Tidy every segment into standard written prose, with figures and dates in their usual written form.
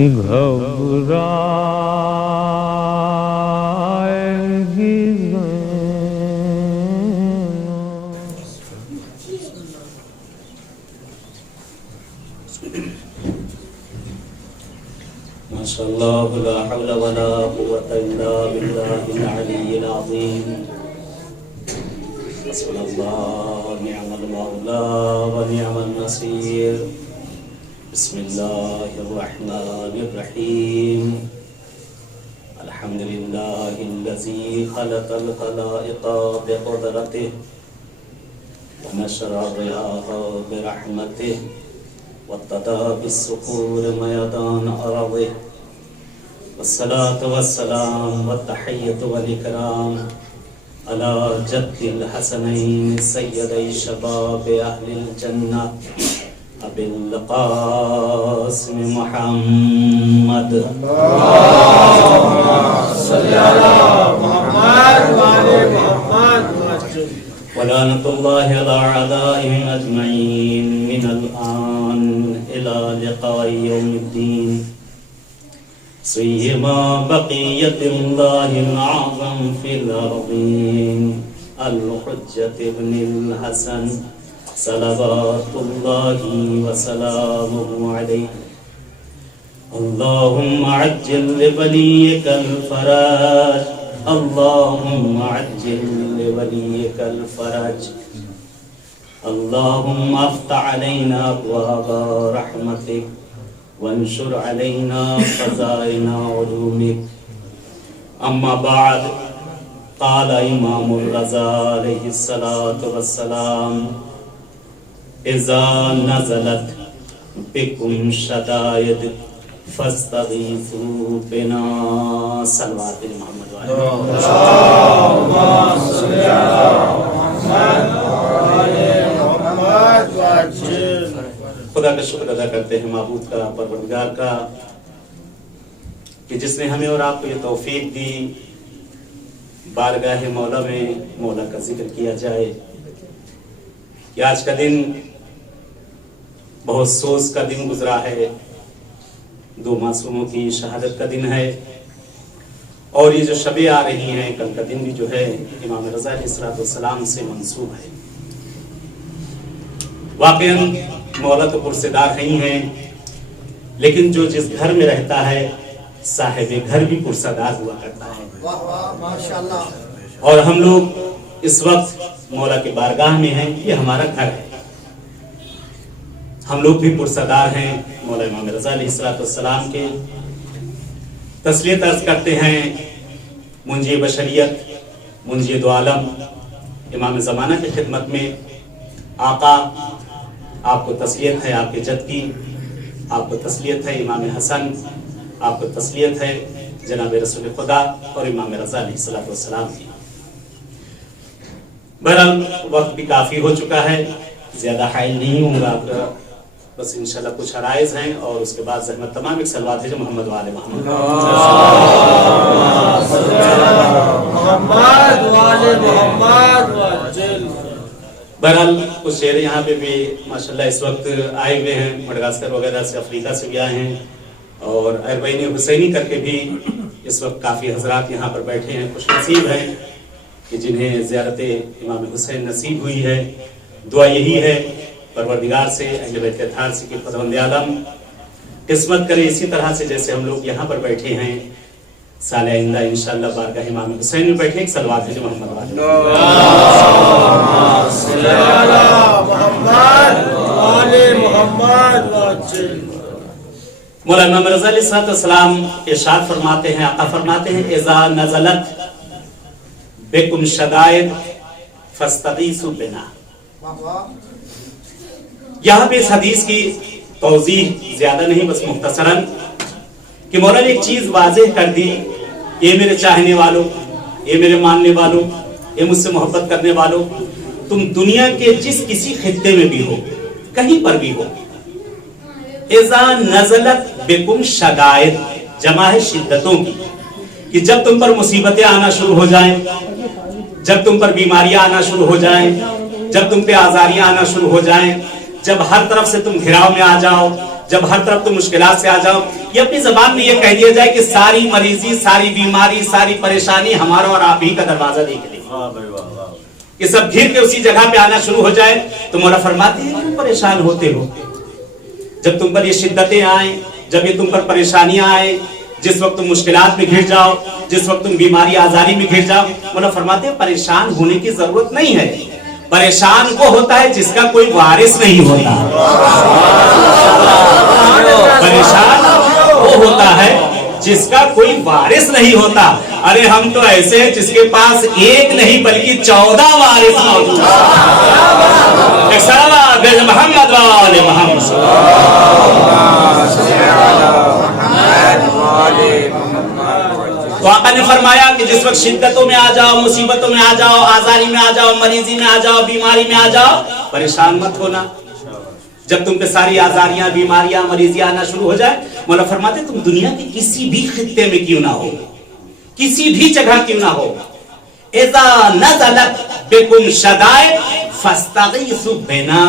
घबराएगी माशाअल्लाह ला हौला वला कुव्वता इल्ला बिल्लाहिल अलिय्यिल अज़ीम हस्बुनल्लाहु निअमल मौला व निअमन नसीर बिस्मिल्लाहिर रहमानिर रहीम अल्हम्दुलिल्लाहिल्लज़ी खलक़ल खलाइक़ा बिक़ुद्रतिहि व नशरा रियाहा बिरहमतिहि वत्तदा बिस्सुकूर मयदान अरदिहि वस्सलातु वस्सलाम वत्तहिय्यतु वल इकराम अला जद्दिल हसनैन सय्यदै शबाब अहलिल जन्नह अबिल क़ासिम मुहम्मद सल्ली अला मुहम्मद व आले मुहम्मद वलानतुल्लाहि अला अदाइहिम अजमईन मिनल आन इला लिक़ाइ यौमिद्दीन सीमा बक़ियतिल्लाहिल अज़म फिल अर्दीन अल हुज्जत इब्निल हसन सलवातुल्लाहि व सलामुहु अलैहि अल्लाहुम्मा अज्जिल लिवलिय्यिकल फरज अल्लाहुम्मा अज्जिल लिवलिय्यिकल फरज अल्लाहुम्मा अफ्तह अलैना अब्वाब रहमतिक वंशुर अलैना खज़ाइना उलूमिक अम्मा बाद क़ाल इमामुर रज़ा अलैहिस्सलातु वस्सलाम इज़ा नज़लत बिकुम शदाइद फस्तगीसू बिना सल्लल्लाहु अलैहि वसल्लम। खुदा का शुक्र अदा करते हैं माबूद का, परवरदिगार का, कि जिसने हमें और आपको ये तौफीक दी बारगाह मौला में मौला का जिक्र किया जाए। कि आज का दिन बहुत सोच का दिन गुजरा है, दो मासूमों की शहादत का दिन है, और ये जो शबे आ रही हैं, कल का दिन भी जो है इमाम रज़ा अलैहिस्सलाम से मंसूब है। वाक़ईन मौला तो पुरसेदार ही हैं, लेकिन जो जिस घर में रहता है साहिब घर भी पुरसेदार हुआ करता है। माशाअल्लाह। और हम लोग इस वक्त मौला के बारगाह में हैं, ये हमारा घर है, हम लोग भी पुरसेदार हैं मौला इमाम रज़ा अलैहिस्सलाम के। तस्लीत अर्ज करते हैं मुंजी बशरियत मुंजी दो आलम इमाम ज़माना की खिदमत में। आका आपको तस्लीयत है आपके जद की, आपको तस्लीयत है इमाम हसन, आपको तस्लीयत है जनाब रसूल खुदा और इमाम रज़ा अलैहिस्सलाम की। बहरहाल वक्त भी काफ़ी हो चुका है, ज़्यादा हाइल नहीं होगा आपका, बस इंशाल्लाह कुछ अराइज़ हैं और उसके बाद ज़हमत तमाम एक सलवात है जो मोहम्मद वाले मोहम्मद। बहरहाल कुछ शेर यहाँ पे भी माशाल्लाह इस वक्त आए हुए हैं, मडगास्कर वगैरह से, अफ्रीका से भी आए हैं, और अरबईन हुसैनी करके भी इस वक्त काफ़ी हजरात यहाँ पर बैठे हैं। खुश नसीब हैं कि जिन्हें ज़ियारत इमाम हुसैन नसीब हुई है। दुआ यही है परवरदिगार से अहले बैत अत्हार से कि खुदावंद आलम किस्मत करे इसी तरह से जैसे हम लोग यहाँ पर बैठे हैं, साले आइंदा इंशाअल्लाह बारगाह इमाम हुसैन में बैठे। एक सलवात है जो मोहम्मद वाले। मौला इमाम रज़ा अलैहिस्सलाम इरशाद फरमाते हैं, आका फरमाते हैं, इज़ा नज़लत बिकुम शदाइद फस्तगीसू बिना। यहाँ पे इस हदीस की तौज़ीह ज्यादा नहीं, बस मुख्तसरन कि मौला ने एक चीज वाज़ेह कर दी, ये मेरे चाहने वालों, ये मेरे मानने वालों, ये मुझसे मोहब्बत करने वालों, तुम दुनिया के जिस किसी खित्ते में भी हो, कहीं पर भी हो, इज़ा नज़लत बिकुम शदाइद जमा है शिद्दतों की, कि जब तुम पर मुसीबतें आना शुरू हो जाएं, जब तुम पर बीमारियां आना शुरू हो जाएं, जब तुम पे आजारियां आना शुरू हो जाएं, जब हर तरफ से तुम घिराव में आ जाओ, جب ہر طرف تم مشکلات سے آ جاؤ، یہ اپنی زبان میں یہ کہہ دیا جائے کہ ساری مریضی، ساری بیماری، ساری پریشانی ہمارا اور آپ ہی کا دروازہ دیکھ لے، یہ سب گھر کے اسی جگہ پہ آنا شروع ہو جائے تو مولا فرماتے ہیں کیوں پریشان ہوتے ہو؟ جب تم پر یہ شدتیں آئیں، جب یہ تم پر پریشانیاں آئیں، جس وقت تم مشکلات میں گھر جاؤ، جس وقت تم بیماری آزاری میں گھر جاؤ، مولا فرماتے ہیں پریشان ہونے کی ضرورت نہیں ہے، پریشان وہ ہوتا ہے جس کا کوئی وارث نہیں ہوتا، پریشان وہ ہوتا ہے جس کا کوئی وارث نہیں ہوتا۔ ارے ہم تو ایسے ہیں جس کے پاس ایک نہیں بلکہ 14 وارث موجود ہیں۔ ایک صلوات بے محمد والے محمد۔ تو آقا نے فرمایا کہ جس وقت شدتوں میں آ جاؤ، مصیبتوں میں آ جاؤ، آزاری میں آ جاؤ، مریضی میں آ جاؤ، بیماری میں آ جاؤ، پریشان مت ہونا۔ جب تم پہ ساری آزاریاں، بیماریاں، مریضیاں آنا شروع ہو جائے، مولا فرماتے تم دنیا کے کسی بھی خطے میں کیوں نہ ہو، کسی بھی جگہ کیوں نہ ہو، اذا نزلت بکم شدائد فاستغیثوا بنا،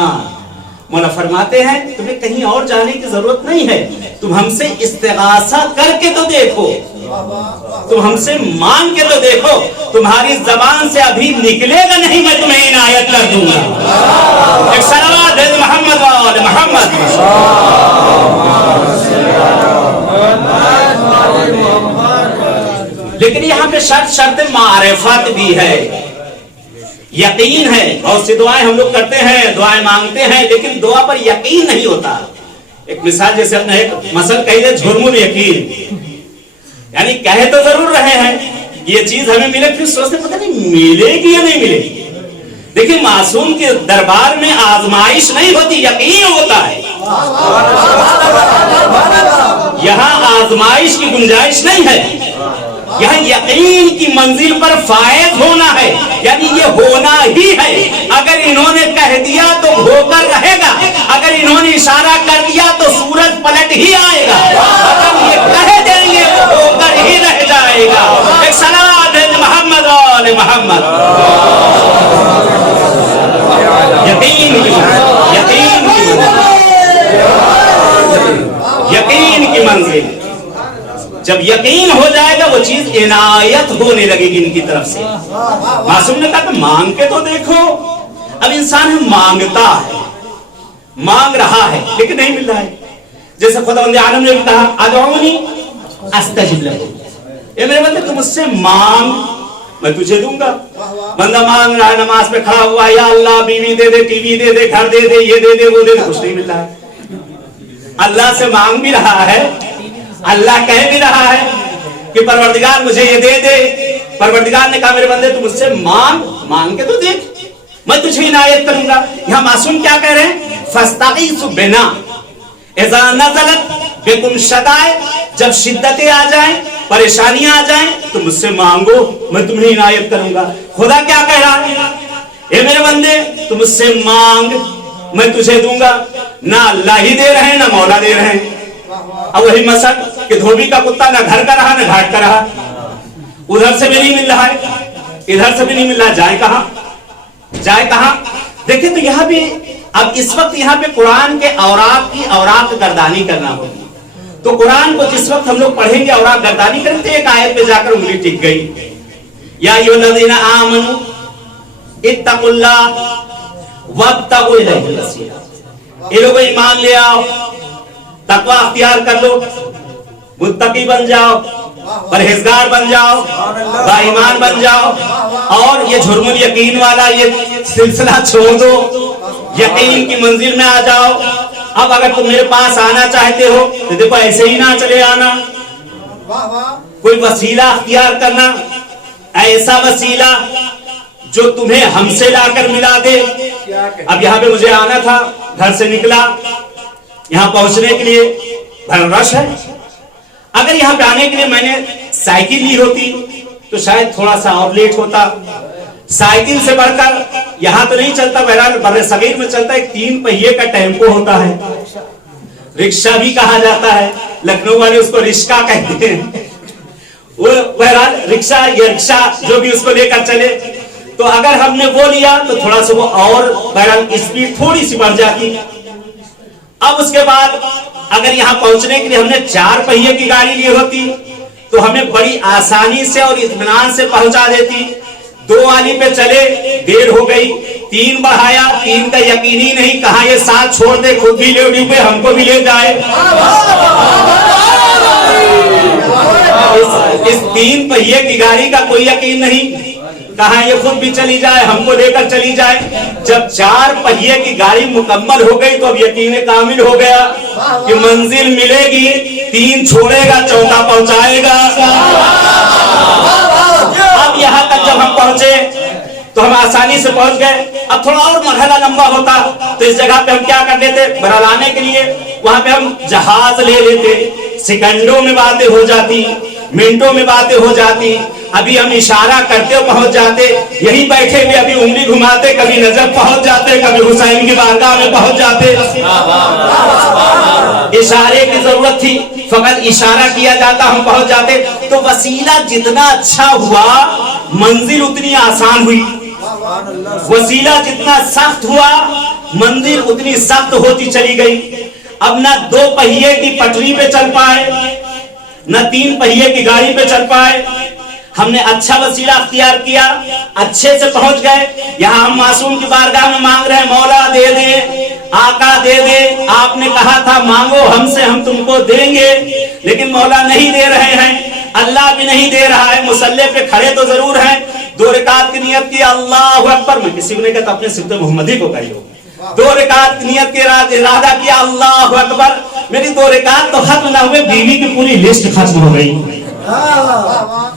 مولا فرماتے ہیں تمہیں کہیں اور جانے کی ضرورت نہیں ہے، تم ہم سے استغاثہ کر کے تو دیکھو، تم ہم سے مانگ کے تو دیکھو، تمہاری زبان سے ابھی نکلے گا نہیں میں تمہیں عنایت کر دوں گا۔ ایک صلوات ہے محمد والے محمد۔ لیکن یہاں پہ شرط معرفت بھی ہے، یقین ہے۔ بہت سی دعائیں ہم لوگ کرتے ہیں، دعائیں مانگتے ہیں، لیکن دعا پر یقین نہیں ہوتا۔ ایک مثال جیسے اپنا ایک مثل کہی دے، جھرمن یقین، یعنی کہے تو ضرور رہے ہیں یہ چیز ہمیں ملے، پھر سوچتے پتہ نہیں ملے گی یا نہیں ملے گی۔ دیکھیں معصوم کے دربار میں آزمائش نہیں ہوتی، یقین ہوتا ہے۔ یہاں آزمائش کی گنجائش نہیں ہے، یہاں یقین کی منزل پر فائز ہونا ہے، یعنی یہ ہونا ہی ہے۔ اگر انہوں نے کہہ دیا تو ہو کر رہے گا، اگر انہوں نے اشارہ کر دیا تو سورج پلٹ ہی آئے گا، اگر یہ کہہ دیں گے تو ہو کر ہی رہ جائے گا۔ ایک صلوات ہے محمد والے محمد۔ یقین کی منزل، جب یقین ہو جائے گا وہ چیز عنایت ہونے لگے گی ان کی طرف سے۔ معصوم نے کہا کہ مانگ کے تو دیکھو۔ اب انسان مانگتا ہے، مانگ رہا ہے لیکن نہیں مل رہا ہے۔ جیسے خداوند عالم نے بھی کہا ادعونی استجب لکم، اے میرے بندے تم مجھ سے مانگ میں تجھے دوں گا۔ بندہ مانگ رہا ہے، نماز پہ کھڑا ہوا، یا اللہ بیوی دے دے، ٹی وی دے دے، گھر دے دے، یہ دے دے، وہ دے دے، کچھ نہیں مل رہا ہے۔ اللہ سے مانگ بھی رہا ہے، اللہ کہہ بھی رہا ہے کہ پروردگار مجھے یہ دے دے۔ پروردگار نے کہا میرے بندے تو مجھ سے مانگ کے تو دیکھ، میں تجھے عنایت کروں گا۔ یہاں معصوم کیا کہہ رہے ہیں؟ فاستغیثوا بنا اذا نزلت بکم شدائد، جب شدتیں آ جائیں، پریشانیاں آ جائیں تو مجھ سے مانگو، میں تمہیں عنایت کروں گا۔ خدا کیا کہہ رہا ہے؟ اے میرے بندے تم مجھ سے مانگ میں تجھے دوں گا۔ نہ اللہ ہی دے رہے ہیں نہ مولا دے رہے ہیں۔ اب وہی مثل کہ دھوبی کا کتا نہ گھر کا رہا نہ گھاٹ کا رہا، ادھر سے بھی نہیں مل رہا ہے، ادھر سے بھی نہیں مل رہا، جائے کہاں؟ جائے کہاں؟ دیکھیں تو یہاں بھی اب اس وقت یہاں پہ قرآن کے اوراق کی اوراق گردانی کرنا ہوگی۔ تو قرآن کو جس وقت ہم لوگ پڑھیں گے، اوراق گردانی کریں تو ایک آیت پہ جا کر انگلی ٹک گئی، یا ایھا الذین آمنوا اتقوا اللہ وابتغوا الیہ الوسیلہ، اے لوگوں ایمان لے آؤ، تقوی اختیار کر لو، متقی بن جاؤ، پرہیزگار بن جاؤ، با ایمان بن جاؤ، اور یہ جھرمن یقین والا یہ سلسلہ چھوڑ دو، یقین کی منزل میں آ جاؤ۔ اب اگر تم میرے پاس آنا چاہتے ہو تو دیکھو ایسے ہی نہ چلے آنا، کوئی وسیلہ اختیار کرنا، ایسا وسیلہ جو تمہیں ہم سے لا کر ملا دے۔ اب یہاں پہ مجھے آنا تھا، گھر سے نکلا، یہاں پہنچنے کے لیے بھر رش ہے۔ اگر یہاں پہ آنے کے لیے میں نے سائیکل لی ہوتی تو شاید تھوڑا سا اور لیٹ ہوتا۔ سائیکل سے بڑھ کر یہاں تو نہیں چلتا، بہرحال بر صغیر میں چلتا ایک 3 پہیے کا ٹیمپو ہوتا ہے، رکشہ بھی کہا جاتا ہے، لکھنؤ والے اس کو رشکا کہتے ہیں۔ وہ بہرحال رکشہ یا رکشہ جو بھی اس کو لے کر چلے، تو اگر ہم نے وہ لیا تو تھوڑا سا وہ اور بہرحال اسپیڈ تھوڑی سی بڑھ جاتی۔ اب اس کے بعد اگر یہاں پہنچنے کے لیے ہم نے 4 پہیے کی گاڑی لی ہوتی تو ہمیں بڑی آسانی سے اور اطمینان سے پہنچا دیتی. 2 والی پہ چلے، دیر ہو گئی، 3 بڑھایا، 3 کا یقینی نہیں، کہاں یہ ساتھ چھوڑ دے، خود بھی لے ڈوبے ہم کو بھی لے جائے. اس 3 پہیے کی گاڑی کا کوئی یقین نہیں، کہاں یہ خود بھی چلی جائے ہم کو لے کر چلی جائے. جب 4 پہیے کی گاڑی مکمل ہو گئی تو اب یقین کامل ہو گیا کہ منزل ملے گی، 3 چھوڑے گا، 4 پہنچائے گا. اب یہاں تک جب ہم پہنچے تو ہم آسانی سے پہنچ گئے. اب تھوڑا اور مرحلہ لمبا ہوتا تو اس جگہ پہ ہم کیا کر لیتے، بہرحال آنے کے لیے وہاں پہ ہم جہاز لے لیتے. سیکنڈوں میں باتیں ہو جاتی، منٹوں میں باتیں ہو جاتی. ابھی ہم اشارہ کرتے پہنچ جاتے، یہی بیٹھے ہوئے ابھی انگلی گھماتے، کبھی نجف پہنچ جاتے، کبھی حسین کی بارگاہ میں پہنچ جاتے. اشارے کی ضرورت تھی، فقط اشارہ کیا جاتا ہم پہنچ جاتے. تو وسیلہ جتنا اچھا ہوا منزل اتنی آسان ہوئی، وسیلہ جتنا سخت ہوا منزل اتنی سخت ہوتی چلی گئی. اب نہ 2 پہیے کی پٹری پہ چل پائے، نہ 3 پہیے کی گاڑی پہ چل پائے. ہم نے اچھا وسیلہ اختیار کیا، اچھے سے پہنچ گئے. یہاں ہم معصوم کی بارگاہ میں مانگ رہے ہیں، مولا دے دے، آقا دے دے، آپ نے کہا تھا مانگو ہم سے ہم تم کو دیں گے، لیکن مولا نہیں دے رہے ہیں، اللہ بھی نہیں دے رہا ہے. مصلی پہ کھڑے تو ضرور ہیں، 2 رکعت کی نیت کی، اللہ اکبر. میں کسی کو نہیں کہتا اپنے صفت محمدی کو کہی ہو. 2 رکعت کی نیت کے ارادہ کیا، اللہ اکبر. میری 2 رکعت تو ختم نہ ہوئے، بیوی کی پوری لسٹ ختم ہو گئی،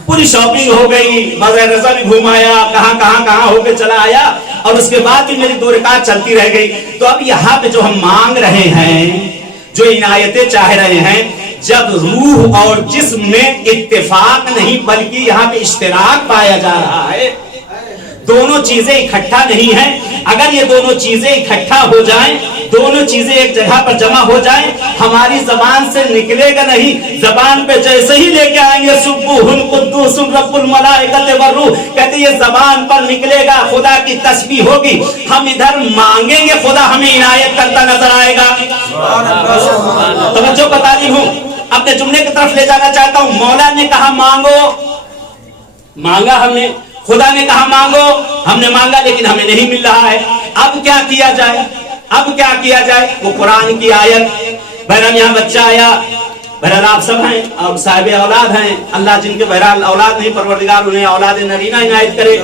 پوری شاپنگ ہو گئی، بازار رضا بھی گھومایا، کہاں ہو کے چلا آیا، اور اس کے بعد بھی میری 2 رکعت چلتی رہ گئی. تو اب یہاں پہ جو ہم مانگ رہے ہیں، جو عنایتیں چاہ رہے ہیں، جب روح اور جسم میں اتفاق نہیں بلکہ یہاں پہ اشتراک پایا جا رہا ہے، دونوں چیزیں اکٹھا نہیں ہیں. اگر یہ دونوں چیزیں اکٹھا ہو جائیں، دونوں چیزیں ایک جگہ پر جمع ہو جائیں، ہماری زبان سے نکلے گا نہیں. زبان پہ جیسے ہی لے کے آئیں گے سبوح قدوس رب الملائکۃ والروح، کہتے یہ زبان پر نکلے گا، خدا کی تسبیح ہوگی. ہم ادھر مانگیں گے، خدا ہمیں عنایت کرتا نظر آئے گا. توجہ بتا دی ہوں، اپنے جملے کی طرف لے جانا چاہتا ہوں. مولا نے کہا مانگو، مانگا ہم نے. خدا نے کہا مانگو، ہم نے مانگا لیکن ہمیں نہیں مل رہا ہے. اب کیا کیا جائے، اب کیا کیا جائے؟ وہ قرآن کی آیت. بہرحال یہاں بچہ آیا، بہرحال آپ سب ہیں، آپ صاحب اولاد ہیں. اللہ جن کے بہرحال اولاد نہیں، پروردگار انہیں اولاد نرینہ عنایت کرے.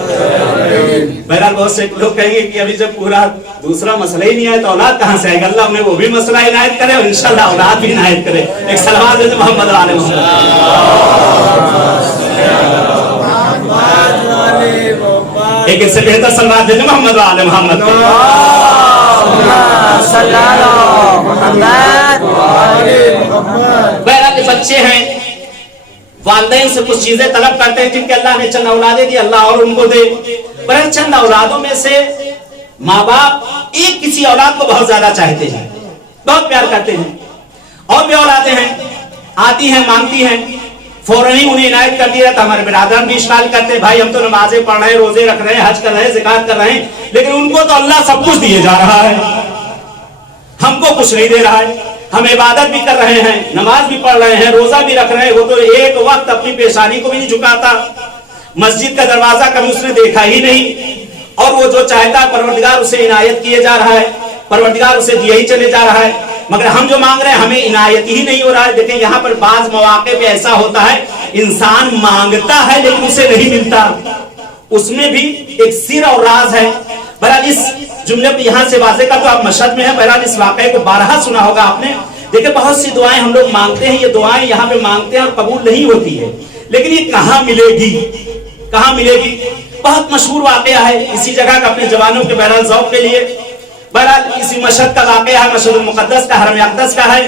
بہرحال بہت سے لوگ کہیں گے کہ ابھی جب پورا دوسرا مسئلہ ہی نہیں آئے تو اولاد کہاں سے آئے گا؟ اللہ انہیں وہ بھی مسئلہ عنایت کرے اور انشاءاللہ اولاد بھی عنایت کرے. ایک صلوات دے محمد علیہ ایک اس سے بہتر صلوات دے محمد علیہ محمد. بہرحال بچے ہیں، والدین سے کچھ چیزیں طلب کرتے ہیں جن کے اللہ نے چند اولادیں دی، اللہ اور ان کو دے. پر چند اولادوں میں سے ماں باپ ایک کسی اولاد کو بہت زیادہ چاہتے ہیں، بہت پیار کرتے ہیں. اور بھی اولادیں ہیں، آتی ہیں، مانگتی ہیں، فوراً ہی انہیں عنایت کر دیا. تو ہمارے برادران بھی اشکال کرتے ہیں، بھائی ہم تو نمازیں پڑھ رہے ہیں، روزے رکھ رہے ہیں، حج کر رہے ہیں، زکات کر رہے ہیں، لیکن ان کو تو اللہ سب کچھ دیے جا رہا ہے، ہم کو کچھ نہیں دے رہا ہے. ہم عبادت بھی کر رہے ہیں، نماز بھی پڑھ رہے ہیں، روزہ بھی رکھ رہے ہیں، وہ تو ایک وقت اپنی پیشانی کو بھی نہیں جھکاتا، مسجد کا دروازہ کبھی اس نے دیکھا ہی نہیں، اور وہ جو چاہتا ہے پروردگار اسے عنایت کیے جا رہا ہے، پروردگار اسے دیا ہی چلے جا رہا ہے. مگر ہم جو مانگ رہے ہیں ہمیں عنایت ہی نہیں ہو رہا ہے. دیکھیں یہاں پر بعض مواقع پہ ایسا ہوتا ہے، انسان مانگتا ہے لیکن اسے نہیں ملتا، اس میں بھی ایک سر اور راز ہے. بہرحال اس جملے پہ یہاں سے واضح کا تو آپ مشہد میں ہیں، بہرحال اس واقعے کو بارہا سنا ہوگا آپ نے. دیکھیں بہت سی دعائیں ہم لوگ مانگتے ہیں، یہ دعائیں یہاں پہ مانگتے ہیں اور قبول نہیں ہوتی ہے، لیکن یہ کہاں ملے گی، کہاں ملے گی؟ بہت مشہور واقعہ ہے اسی جگہ کا اپنے جوانوں کے بہرحال ذوق کے لیے. بہرحال اسی مشہد کا واقعہ ہے، مشہد المقدس کا، حرم اقدس کا ہے.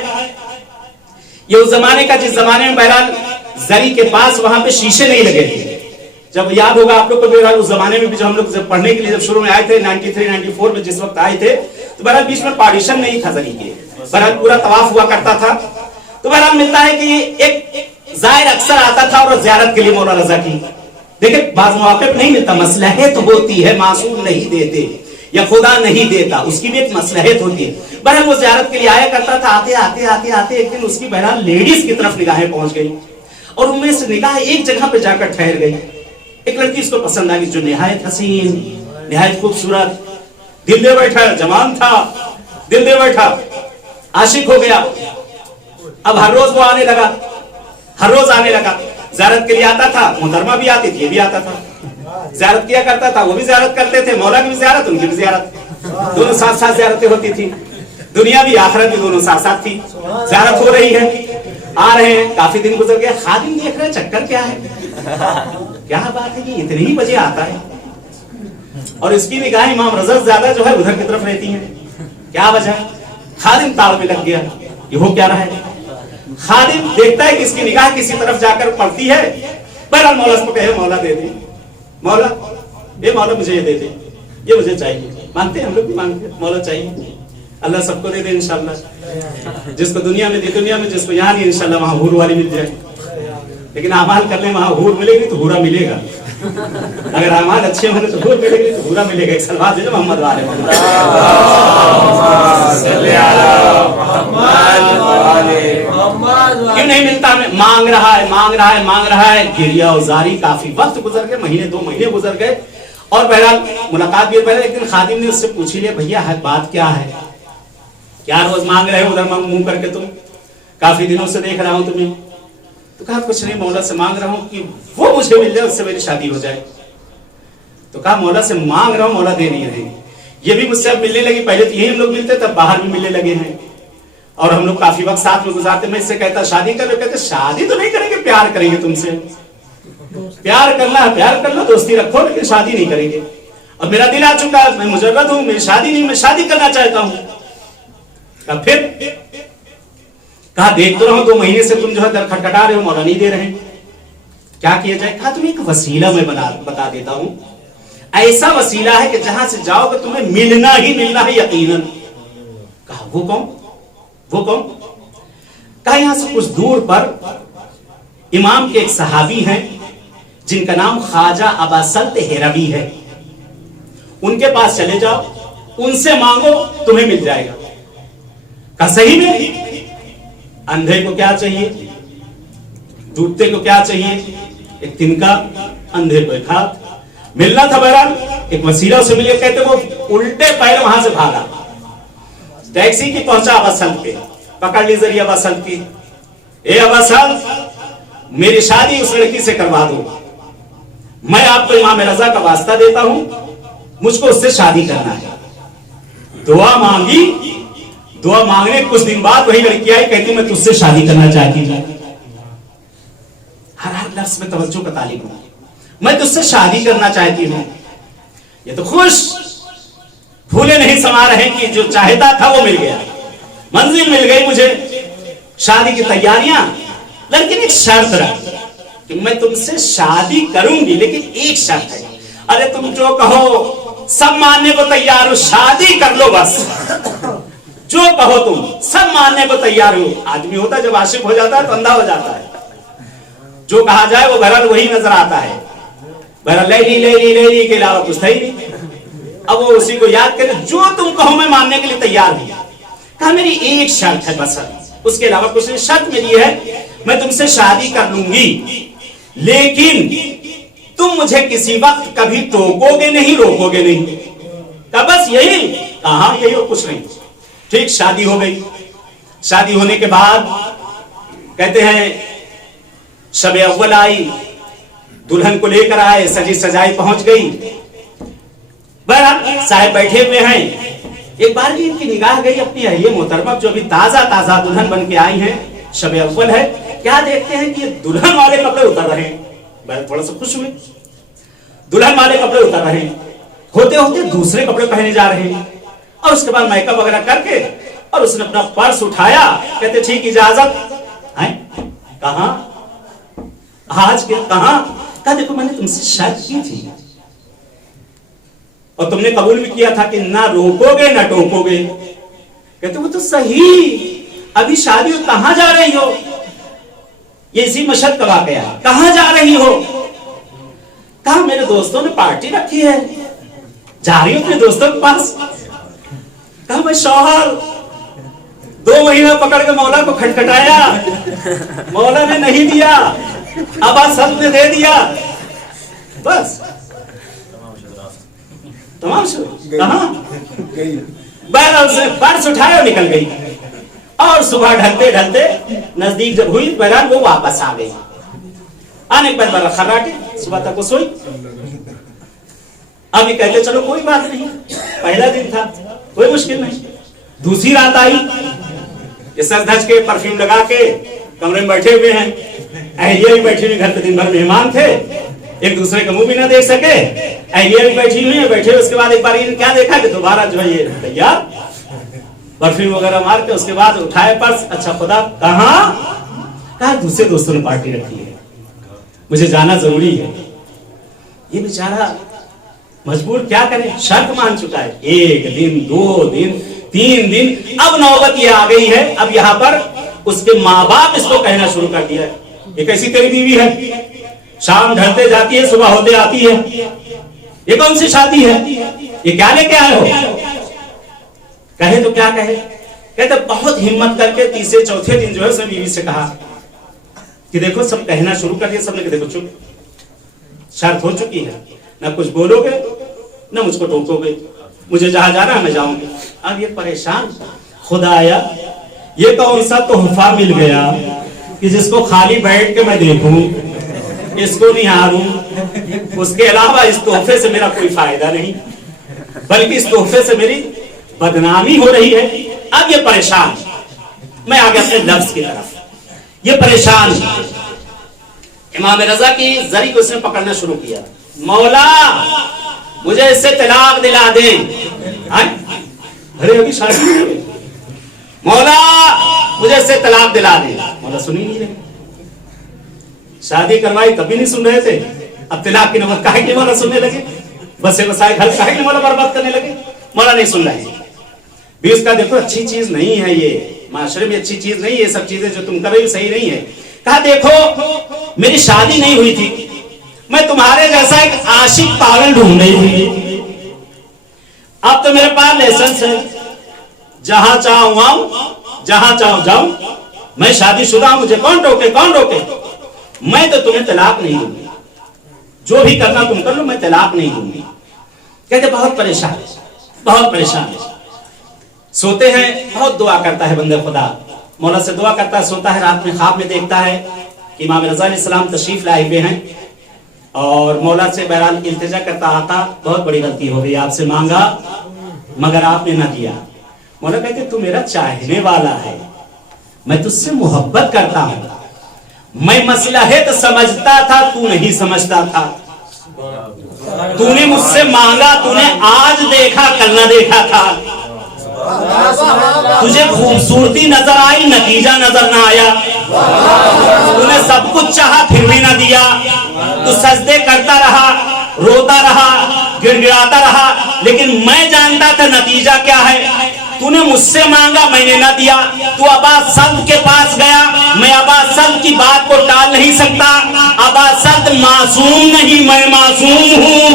یہ اس زمانے کا جس زمانے میں بہرحال زری کے پاس وہاں پہ شیشے نہیں لگے تھے. جب یاد ہوگا آپ لوگ کو بہرحال اس زمانے میں بھی جو ہم لوگ جب پڑھنے کے لیے جب شروع میں آئے تھے 93 94 میں جس وقت آئے تھے تو بہرحال بیچ میں پارٹیشن نہیں تھا زری کے، بہرحال پورا طواف ہوا کرتا تھا. تو بہرحال ملتا ہے کہ ایک زائر اکثر آتا تھا اور زیارت کے لیے مولا رضا کی. دیکھیں بعض مواقع پہ نہیں ملتا، مصلحت ہوتی ہے، معصوم نہیں دیتے. یا خدا نہیں دیتا، اس کی بھی ایک مصلحت ہوتی ہے۔ بہرحال وہ زیارت کے لیے آیا کرتا تھا، آتے آتے آتے آتے ایک دن اس کی بہرحال لیڈیز کی طرف نگاہیں پہنچ گئی اور ان میں سے نگاہ ایک جگہ پہ جا کر ٹھہر گئی۔ ایک لڑکی اس کو پسند آ گئی جو نہایت حسین، نہایت خوبصورت، دل دے بیٹھا، جوان تھا، دل دے بیٹھا، عاشق ہو گیا۔ اب ہر روز وہ آنے لگا، ہر روز آنے لگا، زیارت کے لیے آتا تھا، محترمہ بھی آتی تھی، یہ بھی آتا تھا، زیارت کیا کرتا تھا، وہ بھی زیارت کرتے تھے، مولا کی بھی زیارت، ان کی بھی زیارت، دونوں ساتھ ساتھ زیارتیں ہوتی تھی، دنیا بھی آخرت بھی دونوں ساتھ ساتھ تھی، زیارت ہو رہی ہے، آ رہے ہیں، کافی دن گزر گئے، خادم دیکھ رہے چکر کیا ہے، کیا بات ہے کہ اتنے ہی بجے آتا ہے اور اس کی نگاہ امام رضا زیادہ جو ہے ادھر کی طرف رہتی ہیں، کیا وجہ ہے؟ خادم تاڑ میں لگ گیا، یہ ہو کیا رہا ہے؟ خادم دیکھتا ہے کہ اس کی نگاہ کسی طرف جا کر پڑتی ہے، بہرحال مولا اس کو کہے مولا دے دے، مولا یہ مولا مجھے یہ دے دے، یہ مجھے چاہیے، مانگتے ہیں ہم لوگ بھی مانگتے ہیں، مولا چاہیے، اللہ سب کو دے دے انشاءاللہ، جس کو دنیا میں دے دنیا میں، جس کو یہاں نہیں انشاءاللہ وہاں حور والی مل جائے، لیکن اعمال کرنے وہاں حور ملے گی تو حورا ملے گا، اگر اعمال اچھے ہونے تو حور ملے گی تو حورا ملے گا۔ ایک سلوات دے جو محمد والے کیوں نہیں ملتا؟ مانگ رہا ہے، مانگ رہا ہے، مانگ رہا ہے، گریہ و زاری، کافی وقت گزر گئے، مہینے 2 مہینے گزر گئے اور بہرحال ملاقات بھی پہلے ایک دن خادم نے اس سے پوچھ لیا بھیا ہے بات کیا ہے، کیا روز مانگ رہے ہو ادھر منہ کر کے، تم کافی دنوں سے دیکھ رہا ہوں تمہیں، تو کہا کچھ نہیں، مولا سے مانگ رہا ہوں کہ وہ مجھے مل جائے، اس سے میری شادی ہو جائے۔ تو کہا مولا سے مانگ رہا ہوں، مولا دے نہیں رہے، یہ بھی مجھ سے اب ملنے لگی، پہلے تو یہی ہم لوگ ملتے تب باہر بھی ملنے لگے ہیں اور ہم لوگ کافی وقت ساتھ میں گزارتے، میں اس سے کہتا شادی کر لو، کہتے شادی تو نہیں کریں گے، پیار کریں گے تم سے، پیار کرنا ہے پیار کر لو، دوستی رکھو، لیکن شادی نہیں کریں گے، اب میرا دل آ چکا ہے، میں مجرد ہوں، میری شادی نہیں، میں شادی کرنا چاہتا ہوں۔ پھر کہا دیکھ تو رہو 2 مہینے سے تم جو ہے در کھٹکھٹا رہے ہو، مولا نہیں دے رہے ہیں، کیا کیا جائے؟ کہا تمہیں ایک وسیلہ میں بتا دیتا ہوں، ایسا وسیلہ ہے کہ جہاں سے جاؤ کہ تمہیں ملنا ہی ملنا ہے یقیناً۔ کہا وہ کون؟ وہ کون؟ کہا یہاں سے کچھ دور پر امام کے ایک صحابی ہیں جن کا نام خواجہ ابا سلط ہیروی ہے، ان کے پاس چلے جاؤ، ان سے مانگو، تمہیں مل جائے گا۔ کہا صحیح میں؟ اندھے کو کیا چاہیے، ڈوبتے کو کیا چاہیے، ایک تنکا، اندھے کو ایک ہاتھ، ملنا تھا۔ بہرحال ایک وسیلہ سے ملے، کہتے وہ الٹے پیر وہاں سے بھاگا، ٹیکسی کی پہنچا ابا سلط پہ، پکڑ لی ذریعہ ابا سلط کی، اے ابا سلط میری شادی اس لڑکی سے کروا دو، میں آپ کو امام رضا کا واسطہ دیتا ہوں، مجھ کو اس سے شادی کرنا ہے۔ دعا مانگی، دعا مانگنے کچھ دن بعد وہی لڑکی آئی، کہتی میں تجھ سے شادی کرنا چاہتی ہوں، ہر لفظ میں توجہ کا طالب ہوں، میں تجھ سے شادی کرنا چاہتی ہوں۔ یہ تو خوش پھولے نہیں سما رہے کہ جو چاہتا تھا وہ مل گیا، منزل مل گئی مجھے، شادی کی تیاریاں، لیکن ایک شرط رکھ کہ میں تم سے شادی کروں گی، لیکن ایک شرط ہے، ارے تم جو کہو سب ماننے کو تیار ہو، شادی کر لو بس، جو کہو تم سب ماننے کو تیار ہو۔ آدمی ہوتا جب عاشق ہو جاتا ہے تو اندھا ہو جاتا ہے، جو کہا جائے وہ بہرحال وہی نظر آتا ہے، بہرحال لیلی لیلی لیلی کے علاوہ کچھ تھا ہی نہیں۔ اب وہ اسی کو یاد کرے، جو تم کہو میں ماننے کے لیے تیار ہوں۔ کہا میری ایک شرط ہے بس، اس کے علاوہ کچھ نہیں، شرط میری ہے میں تم سے شادی کر لوں گی، لیکن تم مجھے کسی وقت کبھی ٹوکو گے نہیں، روکو گے نہیں۔ کہا بس یہی؟ کہاں یہی اور کچھ نہیں۔ ٹھیک، شادی ہو گئی۔ شادی ہونے کے بعد کہتے ہیں شب اول آئی، دلہن کو لے کر آئے، سجی سجائی پہنچ گئی، بہرحال صاحب بیٹھے ہوئے ہیں، ایک بار بھی ان کی نگاہ گئی اپنی اہلیہ محترمہ جو ابھی تازہ تازہ دلہن بن کے آئی ہیں، شب اول ہے، کیا دیکھتے ہیں کہ یہ دلہن والے کپڑے اتر رہے ہیں، بہت تھوڑا سا خوش ہوئے، دلہن والے کپڑے اتر رہے ہیں، ہوتے ہوتے دوسرے کپڑے پہنے جا رہے ہیں، اور اس کے بعد میک اپ وغیرہ کر کے، اور اس نے اپنا پرس اٹھایا، کہتے ٹھیک اجازت ہے، کہاں آج کے کہاں؟ کہا دیکھو میں نے تم سے شرط کی تھی اور تم نے قبول بھی کیا تھا کہ نہ روکو گے نہ ٹوکو گے۔ کہتے وہ تو صحیح، ابھی شادی کہاں جا رہی ہو؟ یہ اسی مشہد کا واقعہ ہے، کہاں جا رہی ہو؟ کہا میرے دوستوں نے پارٹی رکھی ہے، जा रही हूं अपने दोस्तों के पास। कहा मैं शौहर 2 महीना पकड़ के मौला को खटखटाया, मौला ने नहीं दिया, अब्बा सब ने दे दिया, बस तमाम शुरू। कहाँ बहरहाल से पर्स उठाया और निकल गई। और सुबह ढलते ढलते नजदीक जब हुई, बहरहाल वो वापस आ गई। आने के बाद खर्राटे, सुबह तक वो सोई। अब ये कहते चलो कोई बात नहीं, पहला दिन था, कोई मुश्किल नहीं। दूसरी रात आई, ये सज धज के परफ्यूम लगा के कमरे में बैठे हुए हैं, अहलिया भी बैठी हुई, घर पे दिन भर मेहमान थे, एक दूसरे का मुंह भी ना देख सके, अहलिया भी बैठी हुई है, बैठे। उसके बाद एक बार इन्हें क्या देखा कि दोबारा जो है ये तैयार, परफ्यूम वगैरह मार के उसके बाद उठाए पर्स, अच्छा खुदा कहा दूसरे दोस्तों ने पार्टी रखी है, मुझे जाना जरूरी है। ये बेचारा मजबूर क्या करे, शर्त मान चुका है। 1 दिन 2 दिन 3 दिन, अब नौबत ये आ गई है। अब यहाँ पर उसके माँ बाप इसको कहना शुरू कर दिया है, ये कैसी तेरी बीवी है, शाम ढलते जाती है, सुबह होते आती है, ये कौन सी शादी है, ये क्या लेके आए हो। कहे तो क्या कहे, कहते बहुत हिम्मत करके तीसरे चौथे दिन जो है उसने बीवी से कहा कि देखो सब कहना शुरू कर दिया, सबने देखो चुप, शर्त हो चुकी है, ना कुछ बोलोगे ना मुझको टोकोगे, मुझे जहां जाना है मैं जाऊंगी। अब ये परेशान, खुदाया ये कौन सा तोहफा मिल गया कि जिसको खाली बैठ के मैं देखूं, इसको निहारूं, उसके अलावा इस तोहफे से मेरा कोई फायदा नहीं, बल्कि इस तोहफे से मेरी बदनामी हो रही है। अब ये परेशान, मैं आगे अपने लफ्ज की तरफ, ये परेशान इमाम रजा की जरी को उसने पकड़ना शुरू किया, मौला मुझे इससे तलाक दिला दे। अरे अभी शादी नहीं हुई, मौला मुझे इससे तलाक दिला दे। मौला सुन ही नहीं रहे, शादी करवाई तभी नहीं सुन रहे थे, अब तलाक की नौबत काहे की मौला सुनने लगे, बसे बसाए घर काहे की मौला बर्बाद करने लगे। मौला नहीं सुन रहे भी, उसका देखो अच्छी चीज नहीं है, ये माशरे में अच्छी चीज नहीं है, ये सब चीजें जो तुम कर रही हो सही नहीं है। कहा देखो मेरी शादी नहीं हुई थी, मैं तुम्हारे जैसा एक आशिक पागल ढूंढ रही थी, अब तो मेरे पास लाइसेंस है, जहां चाहूं आऊं, जहां चाहूं जाऊं, मैं शादीशुदा हूं, मुझे कौन रोके, कौन रोके। मैं तो तुम्हें तलाक नहीं दूंगी, जो भी करना तुम कर लो, मैं तलाक नहीं दूंगी। कहते बहुत परेशान, बहुत परेशान, सोते हैं, बहुत दुआ करता है बंदे खुदा, मौला से दुआ करता है, सोता है, रात में ख्वाब में देखता है कि इमाम रज़ा अलैहिस्सलाम तशरीफ लाए हुए हैं और मौला से बहरहाल इल्तिजा करता, आता बहुत बड़ी गलती हो गई, आपसे मांगा मगर आपने ना दिया। मौला कहते तू मेरा चाहने वाला है, मैं तुझसे मोहब्बत करता हूं, मैं मसलहत समझता था, तू नहीं समझता था, तूने मुझसे मांगा, तूने आज देखा कल ना देखा था, तुझे खूबसूरती नजर आई, नतीजा नजर ना आया, तूने सब कुछ चाहा फिर भी ना दिया, तू सजदे करता रहा, रोता रहा, गिड़गिड़ाता रहा, लेकिन मैं जानता था नतीजा क्या है। तूने मुझसे मांगा, मैंने ना दिया, तू अब्बा सल्त के पास गया, मैं अब्बा सल्त की बात को टाल नहीं सकता, अब्बा सल्त मासूम नहीं, मैं मासूम हूँ,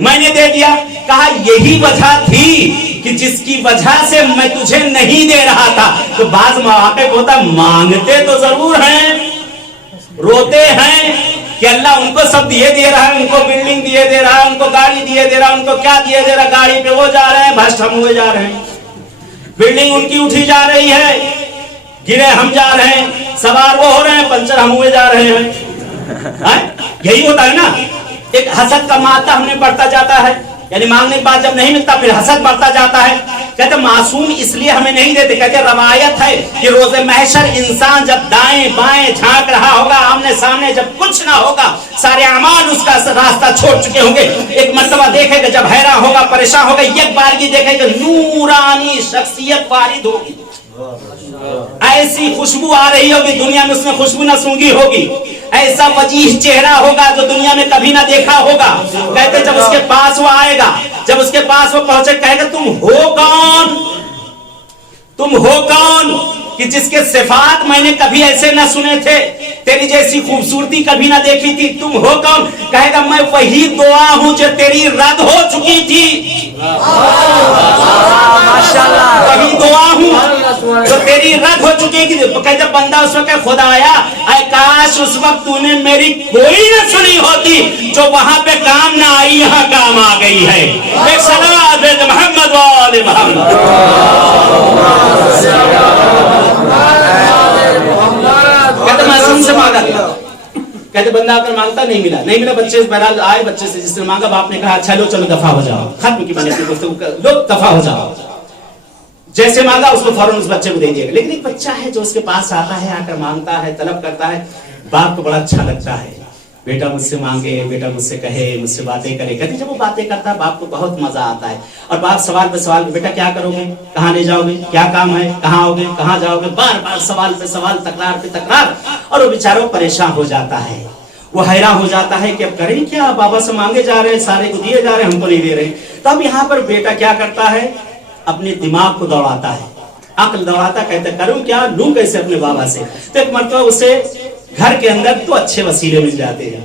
मैंने दे दिया। कहा यही वजह थी कि जिसकी वजह से मैं तुझे नहीं दे रहा था। तो बाज मौके होता, मांगते तो जरूर हैं, रोते हैं कि अल्लाह उनको सब दिए दे रहा है, उनको बिल्डिंग दिए दे रहा है, उनको गाड़ी दिए दे रहा है, उनको क्या दिए दे रहा है, गाड़ी पे वो जा रहे हैं, भ्रष्ट हम हुए जा रहे हैं, बिल्डिंग उनकी उठी जा रही है, गिरे हम जा रहे हैं, सवार वो हो रहे हैं, पंचर हम हुए जा रहे हैं। यही होता है ना, एक हसद का मादा हमने बढ़ता जाता है, यानी मांगने के बाद जब नहीं मिलता फिर हसद बढ़ता जाता है। कहते मासूम इसलिए हमें नहीं देते, कहते रवायत है कि रोज़े महशर इंसान जब दाएं बाएं झांक रहा होगा, आमने सामने जब कुछ ना होगा, सारे अमाल उसका रास्ता छोड़ चुके होंगे, एक मर्तबा देखेगा जब हैरान होगा, परेशान होगा, एक बार की देखेगा नूरानी शख्सियत वारिद होगी, ऐसी खुशबू आ रही होगी दुनिया में उसने खुशबू ना सूंघी होगी, ऐसा वजीह चेहरा होगा जो दुनिया में कभी ना देखा होगा। कहते जब उसके पास वो आएगा, जब उसके पास वो पहुंचे, कहेगा तुम हो कौन, तुम हो कौन। कि जिसके सिफात मैंने कभी ऐसे न सुने थे, तेरी जैसी खूबसूरती कभी ना देखी थी, तुम हो कौन? कहेगा मैं वही दुआ हूं जो तेरी रद्द हो चुकी थी। वही दुआ हूं जो तेरी रद्द हो चुकी थी। कहते बंदा उस वक्त खुदाया ऐ काश उस वक्त तूने मेरी कोई न सुनी होती, जो वहां पे काम ना आई यहाँ काम आ गई है। एक सलात भेज मोहम्मद वाले मोहम्मद। कहते मासूम से मांगा, कहते बंदा आकर मांगता नहीं मिला, नहीं मिला। बच्चे बहरहाल आए, बच्चे से जिसने मांगा बाप ने कहा अच्छा लो चलो दफा हो जाओ, खत्म की मैंने अपनी गुफ्तगू, लो दफा हो जाओ। जैसे मांगा उसको फौरन उस बच्चे को दे दिया। लेकिन एक बच्चा है जो उसके पास आता है, आकर मांगता है, तलब करता है, बाप को बड़ा अच्छा लगता है, बेटा मुझसे मांगे, बेटा मुझसे कहे, मुझसे बातें करे। कहते जब वो बातें करता है बाप को बहुत मजा आता है। और बाप सवाल पे सवाल, बेटा क्या करोगे, कहाँ ले जाओगे, क्या काम है, कहाँ आओगे, कहाँ जाओगे, बार बार सवाल पे सवाल, तकरार पे तकरार। और वो बेचारा परेशान हो जाता है, वो हैरान हो जाता है कि अब करें क्या, बाबा से मांगे जा रहे हैं, सारे को दिए जा रहे हैं, हमको नहीं दे रहे। तब यहाँ पर बेटा क्या करता है, अपने दिमाग को दौड़ाता है, अक्ल दौड़ाता, कहते करूं क्या, लूं कैसे अपने बाबा से। तो एक मरतबा उसे घर के अंदर तो अच्छे वसीले मिल जाते हैं,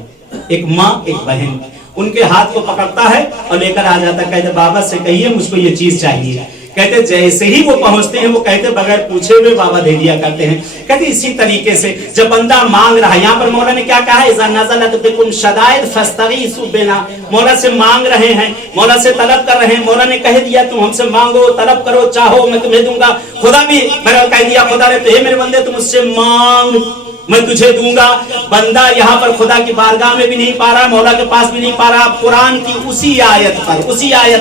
एक माँ एक बहन, उनके हाथ को पकड़ता है और लेकर आ जाता है। कहते बाबा से कहिए मुझको ये चीज चाहिए। कहते जैसे ही वो पहुंचते हैं, वो कहते बगैर पूछे हुए बाबा दे दिया करते हैं। कहते इसी तरीके से जब बंदा मांग रहा है, यहाँ पर मौला ने क्या कहा है, इज़ा नज़लत बिकुम शदाइद फस्तगीसू बिना, मौला से मांग रहे हैं, मौला से तलब कर रहे हैं। मौला ने कह दिया तुम हमसे मांगो, तलब करो, चाहो मैं तुम्हें दूंगा। खुदा भी कह दिया, खुदा ने तो मेरे बंदे तुम मुझसे मांग मैं तुझे दूंगा। बंदा यहाँ पर खुदा की बारगाह में भी नहीं पा रहा, मौला के पास भी नहीं पा रहा। कुरान की उसी आयत